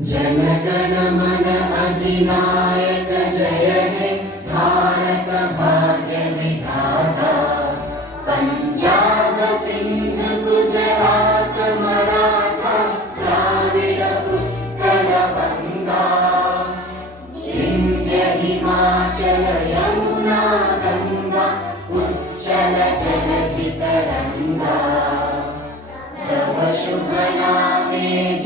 जनगण मन अधिनायक जय हे भारत भाग्य विधाता। पंजाब सिंध गुजरात मराठा द्राविड उत्कल बंगा। विंध्य हिमाचल यमुना गंगा उच्चल जलधि तरंगा। तव शुभ नामे